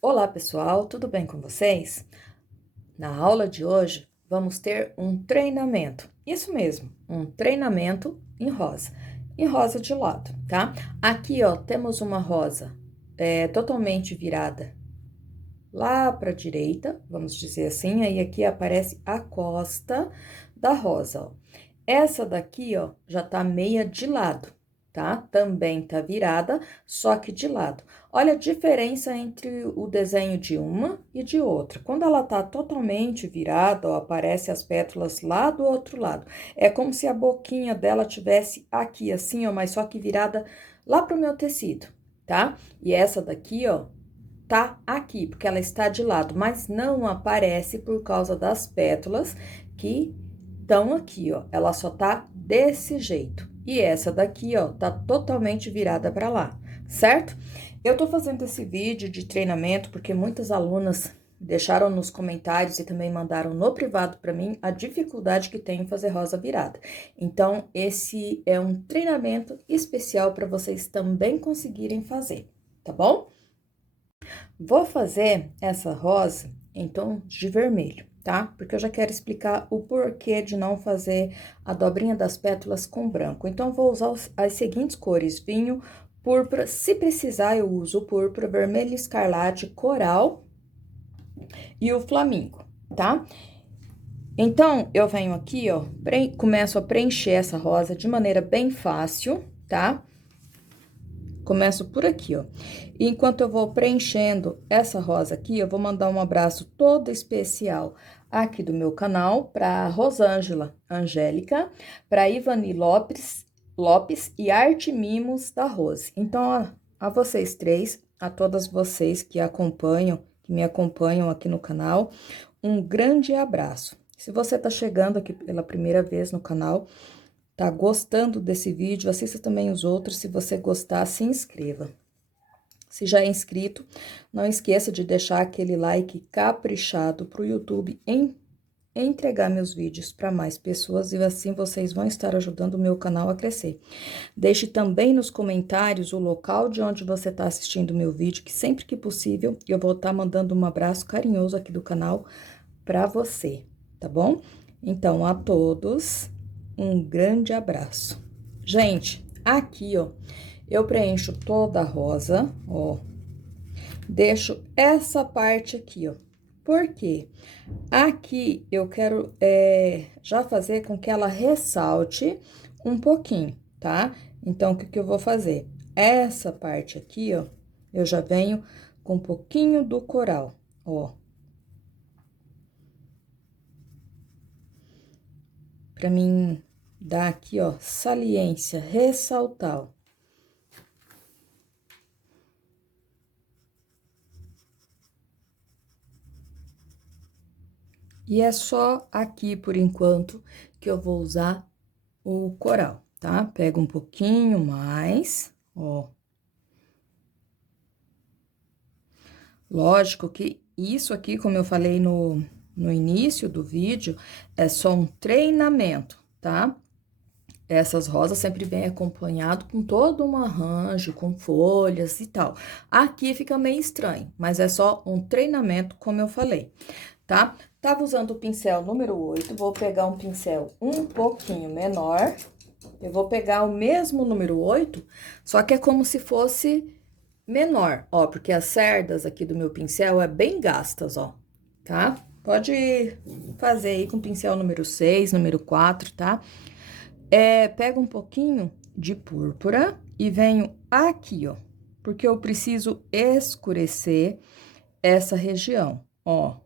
Olá, pessoal, tudo bem com vocês? Na aula de hoje, vamos ter um treinamento. Isso mesmo, um treinamento em rosa de lado, tá? Aqui, ó, temos uma rosa totalmente virada lá para a direita, vamos dizer assim, aí aqui aparece a costa da rosa, ó. Essa daqui, ó, já tá meia de lado, tá? Também tá virada, só que de lado. Olha a diferença entre o desenho de uma e de outra. Quando ela tá totalmente virada, ó, aparece as pétalas lá do outro lado. É como se a boquinha dela tivesse aqui, assim, ó, mas só que virada lá pro meu tecido, tá? E essa daqui, ó, tá aqui, porque ela está de lado, mas não aparece por causa das pétalas que estão aqui, ó. Ela só tá desse jeito. E essa daqui, ó, tá totalmente virada para lá, certo? Eu tô fazendo esse vídeo de treinamento porque muitas alunas deixaram nos comentários e também mandaram no privado para mim a dificuldade que tem em fazer rosa virada. Então, esse é um treinamento especial para vocês também conseguirem fazer, tá bom? Vou fazer essa rosa em tom de vermelho, tá? Porque eu já quero explicar o porquê de não fazer a dobrinha das pétalas com branco. Então, vou usar as seguintes cores: vinho, púrpura, se precisar eu uso púrpura, vermelho escarlate, coral e o flamingo, tá? Então, eu venho aqui, ó, começo a preencher essa rosa de maneira bem fácil, tá? Começo por aqui, ó. E enquanto eu vou preenchendo essa rosa aqui, eu vou mandar um abraço todo especial aqui do meu canal para Rosângela Angélica, para Ivani Lopes e Arte Mimos da Rose. Então, a vocês três, a todas vocês que acompanham, que me acompanham aqui no canal, um grande abraço. Se você tá chegando aqui pela primeira vez no canal, tá gostando desse vídeo, assista também os outros. Se você gostar, se inscreva. Se já é inscrito, não esqueça de deixar aquele like caprichado pro YouTube entregar meus vídeos para mais pessoas, e assim vocês vão estar ajudando o meu canal a crescer. Deixe também nos comentários o local de onde você está assistindo o meu vídeo, que sempre que possível eu vou estar mandando um abraço carinhoso aqui do canal para você, tá bom? Então, a todos, um grande abraço. Gente, aqui, ó, eu preencho toda a rosa, ó. Deixo essa parte aqui, ó. Por quê? Aqui eu quero já fazer com que ela ressalte um pouquinho, tá? Então, o que eu vou fazer? Essa parte aqui, ó, eu já venho com um pouquinho do coral, ó. Pra mim dar aqui, ó, saliência, ressaltar, ó. E é só aqui, por enquanto, que eu vou usar o coral, tá? Pega um pouquinho mais, ó. Lógico que isso aqui, como eu falei no início do vídeo, é só um treinamento, tá? Essas rosas sempre vem acompanhado com todo um arranjo, com folhas e tal. Aqui fica meio estranho, mas é só um treinamento, como eu falei, tá? Tava usando o pincel número 8, vou pegar um pincel um pouquinho menor. Eu vou pegar o mesmo número 8, só que é como se fosse menor, ó, porque as cerdas aqui do meu pincel é bem gastas, ó, tá? Pode fazer aí com pincel número 6, número 4, tá? Pego um pouquinho de púrpura e venho aqui, ó, porque eu preciso escurecer essa região, ó.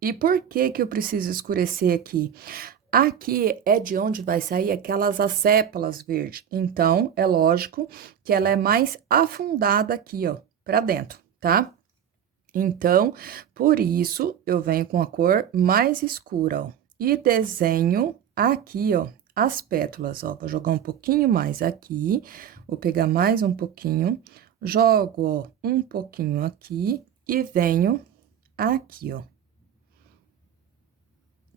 E por que que eu preciso escurecer aqui? Aqui é de onde vai sair aquelas acépalas verdes. Então, é lógico que ela é mais afundada aqui, ó, pra dentro, tá? Então, por isso, eu venho com a cor mais escura, ó. E desenho aqui, ó, as pétalas, ó. Vou jogar um pouquinho mais aqui, vou pegar mais um pouquinho, jogo, ó, um pouquinho aqui e venho aqui, ó.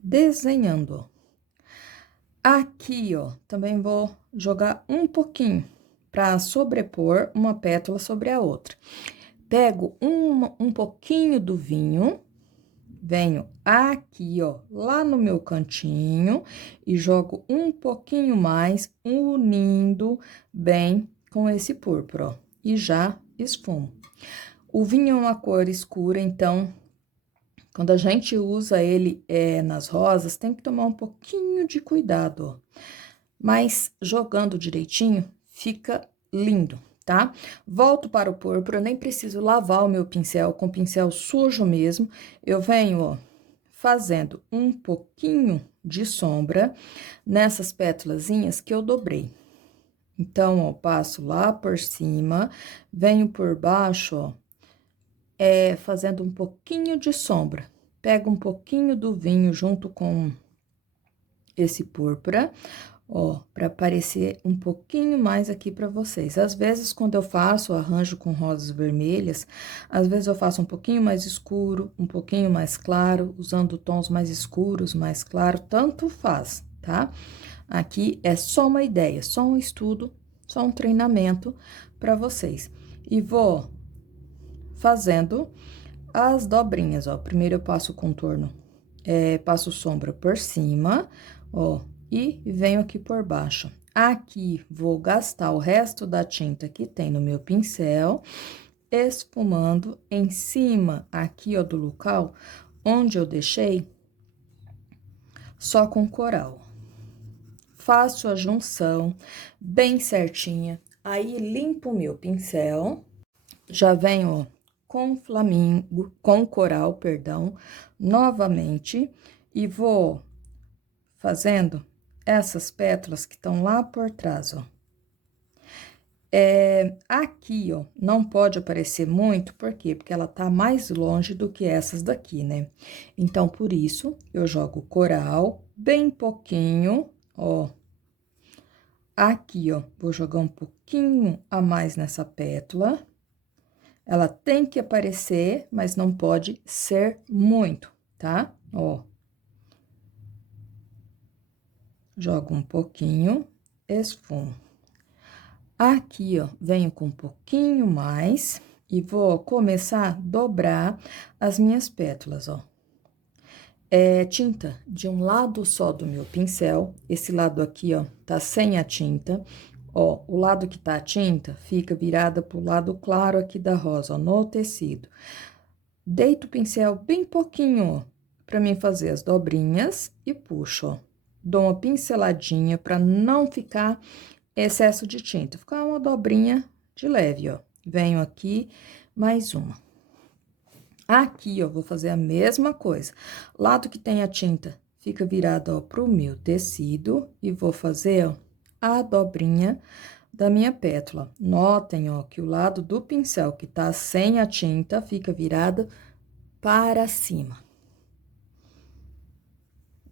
Desenhando, ó. Aqui, ó, também vou jogar um pouquinho para sobrepor uma pétala sobre a outra. Pego um pouquinho do vinho, venho aqui, ó, lá no meu cantinho e jogo um pouquinho mais, unindo bem com esse púrpura, ó, e já esfumo. O vinho é uma cor escura, então, quando a gente usa ele nas rosas, tem que tomar um pouquinho de cuidado, ó. Mas jogando direitinho, fica lindo, tá? Volto para o púrpura, nem preciso lavar o meu pincel, com pincel sujo mesmo. Eu venho, ó, fazendo um pouquinho de sombra nessas pétalazinhas que eu dobrei. Então, ó, passo lá por cima, venho por baixo, ó, fazendo um pouquinho de sombra. Pego um pouquinho do vinho junto com esse púrpura, ó, para aparecer um pouquinho mais aqui para vocês. Às vezes, quando eu faço arranjo com rosas vermelhas, às vezes eu faço um pouquinho mais escuro, um pouquinho mais claro, usando tons mais escuros, mais claro, tanto faz, tá? Aqui é só uma ideia, só um estudo, só um treinamento para vocês. E vou fazendo as dobrinhas, ó. Primeiro eu passo o contorno, passo sombra por cima, ó, e venho aqui por baixo. Aqui, vou gastar o resto da tinta que tem no meu pincel, esfumando em cima aqui, ó, do local onde eu deixei só com coral. Faço a junção bem certinha, aí limpo o meu pincel, já venho, ó, com flamingo, com coral, perdão, novamente, e vou fazendo essas pétalas que estão lá por trás, ó. Aqui, ó, não pode aparecer muito, por quê? Porque ela tá mais longe do que essas daqui, né? Então, por isso, eu jogo coral bem pouquinho, ó. Aqui, ó, vou jogar um pouquinho a mais nessa pétala. Ela tem que aparecer, mas não pode ser muito, tá? Ó. Jogo um pouquinho, esfumo. Aqui, ó, venho com um pouquinho mais e vou começar a dobrar as minhas pétalas, ó. Tinta de um lado só do meu pincel, esse lado aqui, ó, tá sem a tinta. Ó, o lado que tá a tinta fica virada pro lado claro aqui da rosa, ó, no tecido. Deito o pincel bem pouquinho, ó, pra mim fazer as dobrinhas e puxo, ó. Dou uma pinceladinha pra não ficar excesso de tinta, ficar uma dobrinha de leve, ó. Venho aqui, mais uma. Aqui, ó, vou fazer a mesma coisa. Lado que tem a tinta, fica virado, ó, pro meu tecido e vou fazer, ó, a dobrinha da minha pétala. Notem, ó, que o lado do pincel que tá sem a tinta fica virado para cima.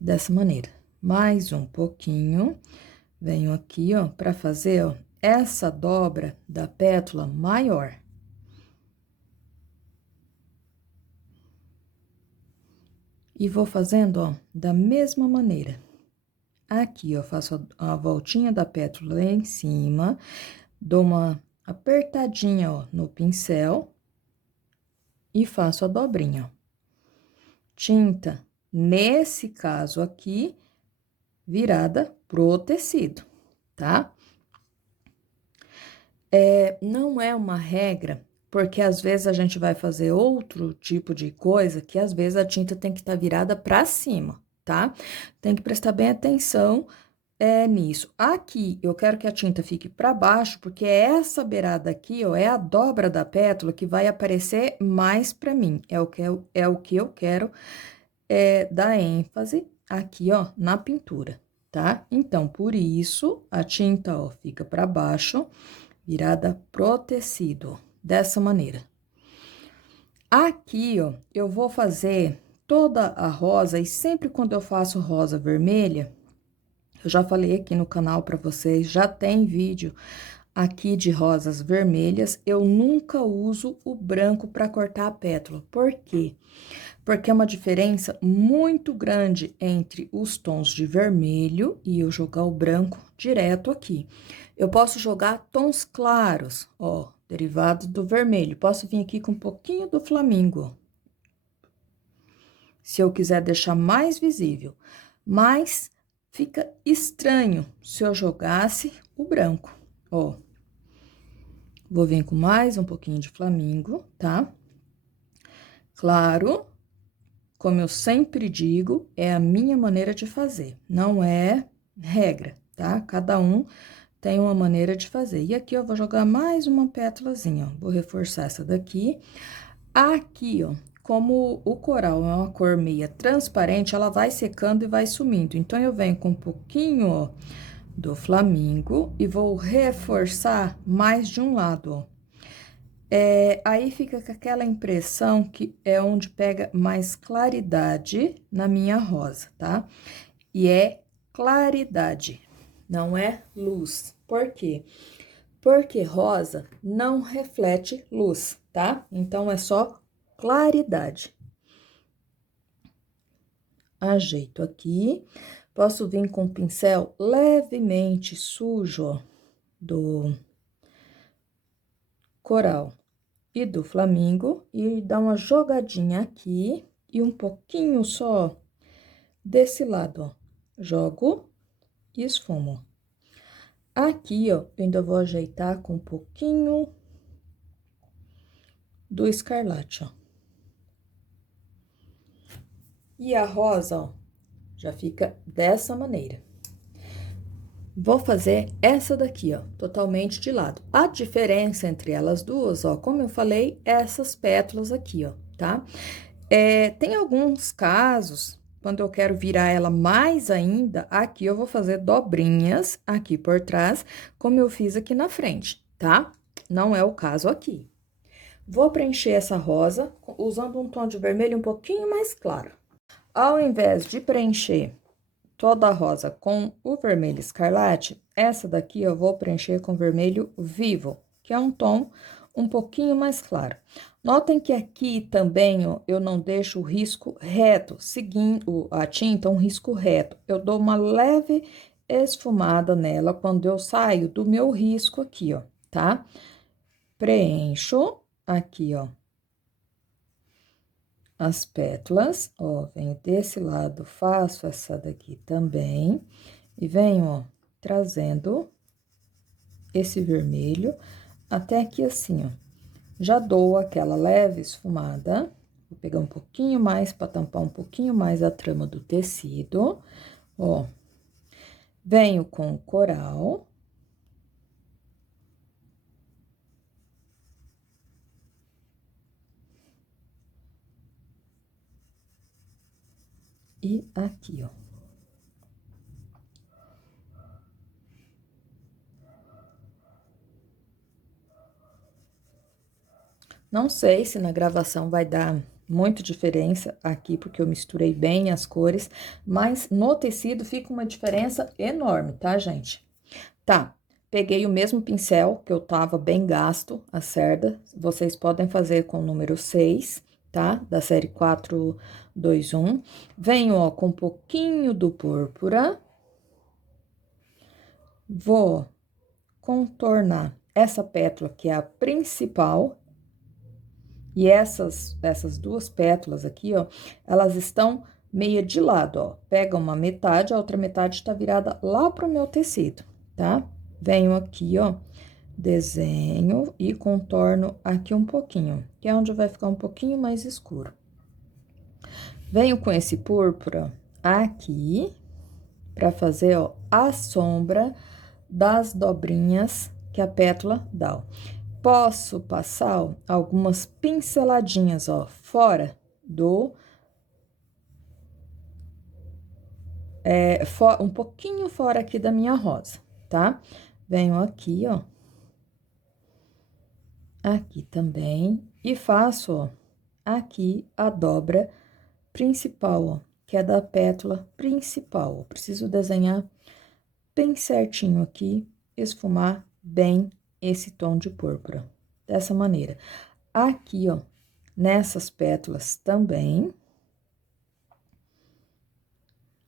Dessa maneira. Mais um pouquinho. Venho aqui, ó, pra fazer, ó, essa dobra da pétala maior. E vou fazendo, ó, da mesma maneira. Aqui, ó, faço a voltinha da pétala lá em cima, dou uma apertadinha, ó, no pincel e faço a dobrinha, ó. Tinta, nesse caso aqui, virada pro tecido, tá? Não é uma regra, porque às vezes a gente vai fazer outro tipo de coisa que às vezes a tinta tem que estar virada pra cima, tá? Tem que prestar bem atenção nisso. Aqui, eu quero que a tinta fique pra baixo, porque essa beirada aqui, ó, é a dobra da pétala que vai aparecer mais pra mim. É o que eu quero dar ênfase aqui, ó, na pintura, tá? Então, por isso, a tinta, ó, fica pra baixo, virada pro tecido, dessa maneira. Aqui, ó, eu vou fazer toda a rosa, e sempre quando eu faço rosa vermelha, eu já falei aqui no canal pra vocês, já tem vídeo aqui de rosas vermelhas, eu nunca uso o branco pra cortar a pétala. Por quê? Porque é uma diferença muito grande entre os tons de vermelho e eu jogar o branco direto aqui. Eu posso jogar tons claros, ó, derivado do vermelho. Posso vir aqui com um pouquinho do flamingo, se eu quiser deixar mais visível, mas fica estranho se eu jogasse o branco, ó. Vou vir com mais um pouquinho de flamingo, tá? Claro, como eu sempre digo, é a minha maneira de fazer, não é regra, tá? Cada um tem uma maneira de fazer. E aqui, eu vou jogar mais uma pétalazinha, ó. Vou reforçar essa daqui. Aqui, ó, como o coral é uma cor meia transparente, ela vai secando e vai sumindo. Então, eu venho com um pouquinho, ó, do flamingo e vou reforçar mais de um lado, ó. Aí fica com aquela impressão que é onde pega mais claridade na minha rosa, tá? E é claridade, não é luz. Por quê? Porque rosa não reflete luz, tá? Então, é só claridade. Ajeito aqui. Posso vir com o pincel levemente sujo, ó, do coral e do flamingo, e dar uma jogadinha aqui e um pouquinho só desse lado, ó. Jogo e esfumo. Aqui, ó, eu ainda vou ajeitar com um pouquinho do escarlate, ó. E a rosa, ó, já fica dessa maneira. Vou fazer essa daqui, ó, totalmente de lado. A diferença entre elas duas, ó, como eu falei, essas pétalas aqui, ó, tá? Tem alguns casos, quando eu quero virar ela mais ainda, aqui eu vou fazer dobrinhas aqui por trás, como eu fiz aqui na frente, tá? Não é o caso aqui. Vou preencher essa rosa usando um tom de vermelho um pouquinho mais claro. Ao invés de preencher toda a rosa com o vermelho escarlate, essa daqui eu vou preencher com vermelho vivo, que é um tom um pouquinho mais claro. Notem que aqui também, ó, eu não deixo o risco reto, seguindo a tinta, um risco reto. Eu dou uma leve esfumada nela quando eu saio do meu risco aqui, ó, tá? Preencho aqui, ó, as pétalas, ó, venho desse lado, faço essa daqui também, e venho, ó, trazendo esse vermelho até aqui assim, ó. Já dou aquela leve esfumada, vou pegar um pouquinho mais para tampar um pouquinho mais a trama do tecido, ó. Venho com o coral. E aqui, ó. Não sei se na gravação vai dar muita diferença aqui, porque eu misturei bem as cores, mas no tecido fica uma diferença enorme, tá, gente? Tá, peguei o mesmo pincel que eu tava bem gasto, a cerda, vocês podem fazer com o número 6, tá? Da série 421. Venho, ó, com um pouquinho do púrpura. Vou contornar essa pétala, que é a principal. E essas duas pétalas aqui, ó, elas estão meia de lado, ó. Pega uma metade, a outra metade tá virada lá pro meu tecido, tá? Venho aqui, ó, desenho e contorno aqui um pouquinho, que é onde vai ficar um pouquinho mais escuro. Venho com esse púrpura aqui, pra fazer, ó, a sombra das dobrinhas que a pétala dá, ó. Posso passar, ó, algumas pinceladinhas, ó, fora do... um pouquinho fora aqui da minha rosa, tá? Venho aqui, ó. Aqui também. E faço, ó, aqui a dobra principal, ó, que é da pétala principal. Eu preciso desenhar bem certinho aqui, esfumar bem esse tom de púrpura, dessa maneira. Aqui, ó, nessas pétalas também,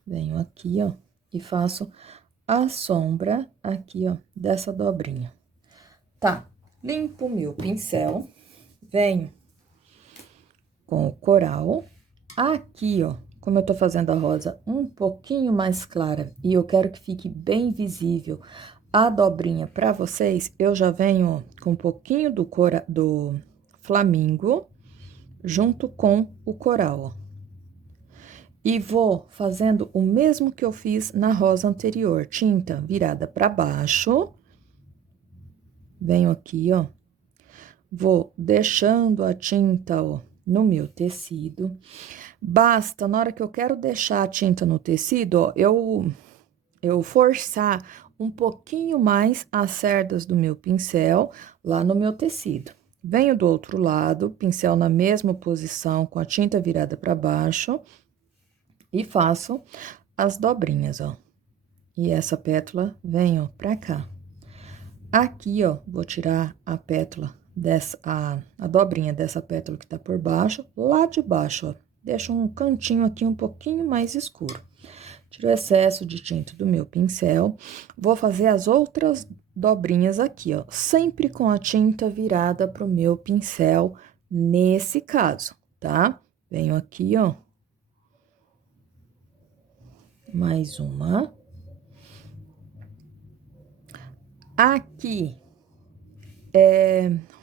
venho aqui, ó, e faço a sombra aqui, ó, dessa dobrinha. Tá, Limpo o meu pincel, venho com o coral. Aqui, ó, como eu tô fazendo a rosa um pouquinho mais clara e eu quero que fique bem visível a dobrinha pra vocês, eu já venho com um pouquinho do flamingo junto com o coral, ó. E vou fazendo o mesmo que eu fiz na rosa anterior, tinta virada pra baixo. Venho aqui, ó, vou deixando a tinta, ó, no meu tecido. Basta, na hora que eu quero deixar a tinta no tecido, ó, eu forçar um pouquinho mais as cerdas do meu pincel lá no meu tecido. Venho do outro lado, pincel na mesma posição, com a tinta virada para baixo, e faço as dobrinhas, ó. E essa pétala vem, ó, pra cá. Aqui, ó, vou tirar a pétala a dobrinha dessa pétala que tá por baixo, lá de baixo, ó. Deixo um cantinho aqui um pouquinho mais escuro. Tiro o excesso de tinta do meu pincel. Vou fazer as outras dobrinhas aqui, ó. Sempre com a tinta virada pro meu pincel, nesse caso, tá? Venho aqui, ó. Mais uma. Aqui,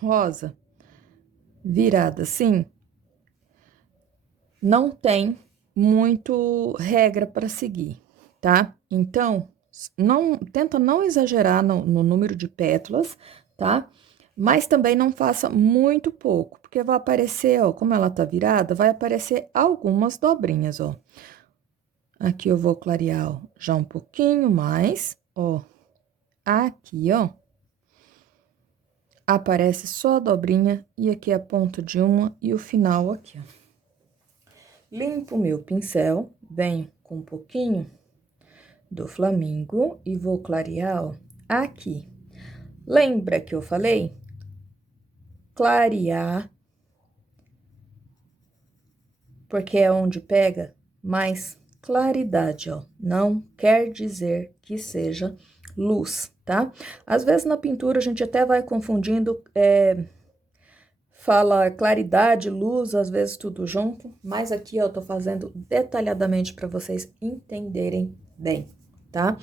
rosa, virada assim, não tem muito regra para seguir, tá? Então, tenta não exagerar no número de pétalas, tá? Mas também não faça muito pouco, porque vai aparecer, ó, como ela tá virada, vai aparecer algumas dobrinhas, ó. Aqui eu vou clarear, ó, já um pouquinho mais, ó. Aqui, ó, aparece só a dobrinha e aqui a ponta de uma e o final aqui, ó. Limpo o meu pincel, venho com um pouquinho do flamingo e vou clarear, ó, aqui. Lembra que eu falei? Clarear, porque é onde pega mais claridade, ó. Não quer dizer que seja luz, tá? Às vezes na pintura a gente até vai confundindo, fala claridade, luz, às vezes tudo junto, mas aqui eu tô fazendo detalhadamente para vocês entenderem bem, tá?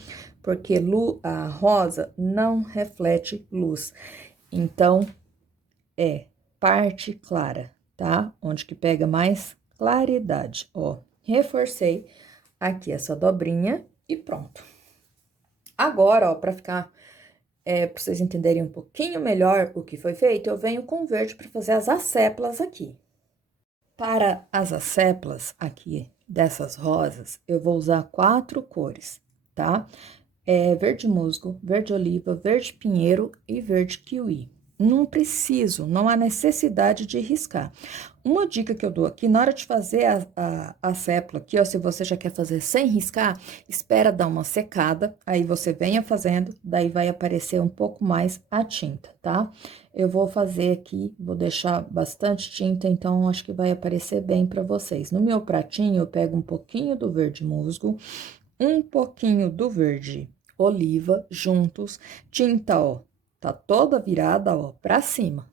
Porque a rosa não reflete luz, então é parte clara, tá? Onde que pega mais claridade, ó. Reforcei aqui essa dobrinha e pronto. Agora, ó, para ficar para vocês entenderem um pouquinho melhor o que foi feito, eu venho com verde para fazer as asséplas aqui. Para as asséplas aqui dessas rosas, eu vou usar 4 cores, tá? Verde musgo, verde oliva, verde pinheiro e verde kiwi. Não há necessidade de riscar. Uma dica que eu dou aqui, na hora de fazer a sépula aqui, ó, se você já quer fazer sem riscar, espera dar uma secada, aí você venha fazendo, daí vai aparecer um pouco mais a tinta, tá? Eu vou fazer aqui, vou deixar bastante tinta, então acho que vai aparecer bem para vocês. No meu pratinho, eu pego um pouquinho do verde musgo, um pouquinho do verde oliva juntos, tinta, ó, tá toda virada, ó, pra cima.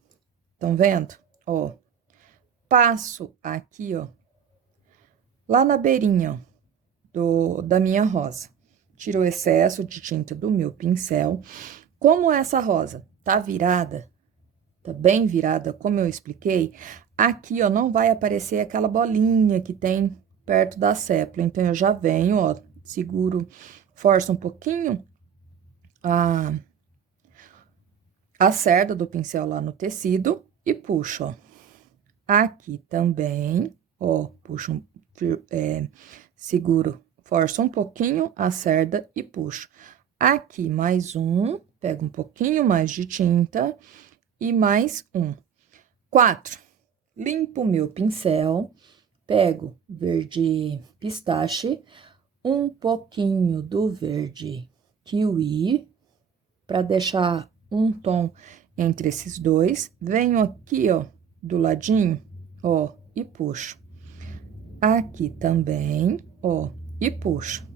Tão vendo? Ó, passo aqui, ó, lá na beirinha, ó, da minha rosa. Tiro o excesso de tinta do meu pincel. Como essa rosa tá virada, tá bem virada, como eu expliquei, aqui, ó, não vai aparecer aquela bolinha que tem perto da sépula. Então, eu já venho, ó, seguro, forço um pouquinho a cerda do pincel lá no tecido e puxo, ó. Aqui também, ó, puxo, seguro, forço um pouquinho a cerda e puxo. Aqui, mais um, pego um pouquinho mais de tinta e mais um. 4, limpo o meu pincel, pego verde pistache, um pouquinho do verde kiwi, para deixar um tom entre esses dois. Venho aqui, ó, do ladinho, ó, e puxo. Aqui também, ó, e puxo.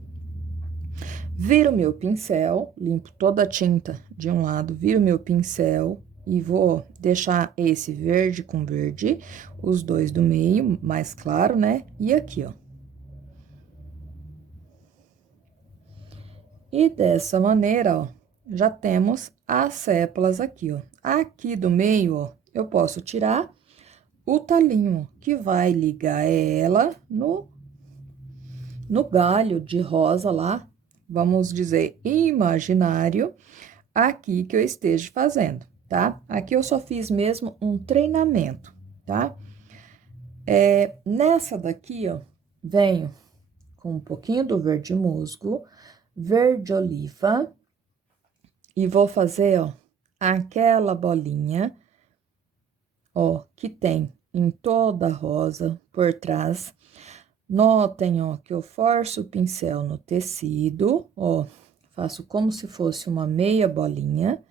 Viro meu pincel, limpo toda a tinta de um lado, viro meu pincel, e vou deixar esse verde com verde, os dois do meio, mais claro, né? E aqui, ó. E dessa maneira, ó, já temos as sépalas aqui, ó. Aqui do meio, ó, eu posso tirar o talinho, que vai ligar ela no galho de rosa lá, vamos dizer, imaginário, aqui que eu esteja fazendo, tá? Aqui eu só fiz mesmo um treinamento, tá? Nessa daqui, ó, venho com um pouquinho do verde musgo, verde oliva, e vou fazer, ó, aquela bolinha, ó, que tem em toda a rosa por trás. Notem, ó, que eu forço o pincel no tecido, ó, faço como se fosse uma meia bolinha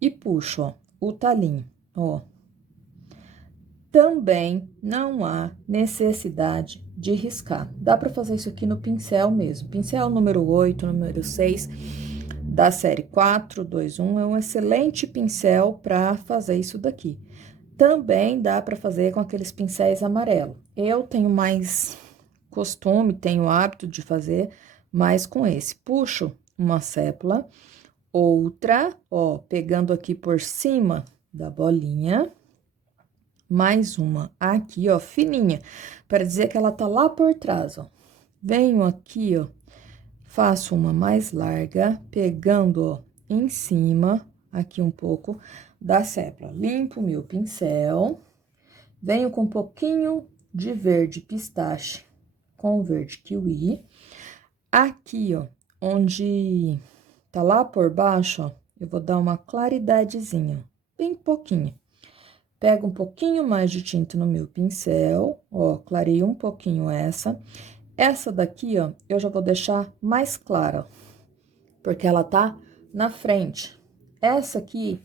e puxo, ó, o talinho, ó. Também não há necessidade de riscar. Dá pra fazer isso aqui no pincel mesmo. Pincel número 8, número 6, da série 421, é um excelente pincel pra fazer isso daqui. Também dá pra fazer com aqueles pincéis amarelos. Eu tenho mais costume, tenho hábito de fazer mais com esse. Puxo uma sépala, outra, ó, pegando aqui por cima da bolinha, mais uma aqui, ó, fininha, para dizer que ela tá lá por trás, ó. Venho aqui, ó, faço uma mais larga, pegando, ó, em cima, aqui um pouco da sépala. Limpo meu pincel, venho com um pouquinho de verde pistache com verde kiwi. Aqui, ó, onde tá lá por baixo, ó, eu vou dar uma claridadezinha, bem pouquinho. Pego um pouquinho mais de tinta no meu pincel, ó, clarei um pouquinho essa. Essa daqui, ó, eu já vou deixar mais clara, porque ela tá na frente. Essa aqui,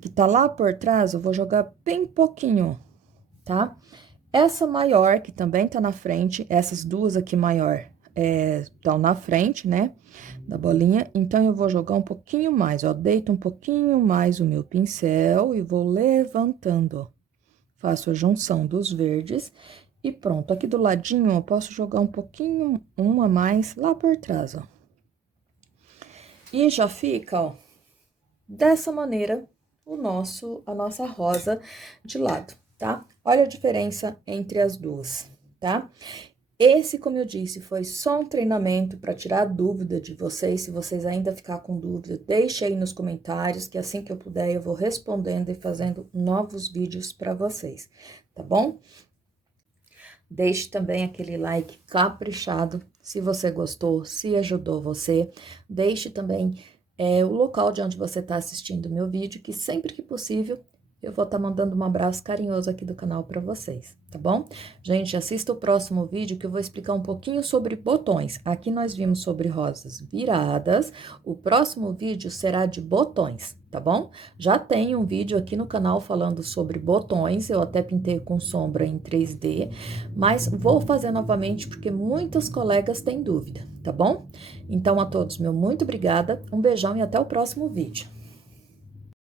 que tá lá por trás, eu vou jogar bem pouquinho, tá? Essa maior, que também tá na frente, essas duas aqui maior, estão na frente, né, da bolinha, então, eu vou jogar um pouquinho mais, ó, deito um pouquinho mais o meu pincel e vou levantando, ó. Faço a junção dos verdes e pronto. Aqui do ladinho, eu posso jogar um pouquinho, uma mais lá por trás, ó. E já fica, ó, dessa maneira, a nossa rosa de lado, tá? Olha a diferença entre as duas, tá? Esse, como eu disse, foi só um treinamento para tirar a dúvida de vocês. Se vocês ainda ficar com dúvida, deixe aí nos comentários, que assim que eu puder, eu vou respondendo e fazendo novos vídeos para vocês, tá bom? Deixe também aquele like caprichado, se você gostou, se ajudou você. Deixe também o local de onde você está assistindo o meu vídeo, que sempre que possível, eu vou estar mandando um abraço carinhoso aqui do canal para vocês, tá bom? Gente, assista o próximo vídeo que eu vou explicar um pouquinho sobre botões. Aqui nós vimos sobre rosas viradas, o próximo vídeo será de botões, tá bom? Já tem um vídeo aqui no canal falando sobre botões, eu até pintei com sombra em 3D, mas vou fazer novamente porque muitas colegas têm dúvida, tá bom? Então, a todos, meu muito obrigada, um beijão e até o próximo vídeo.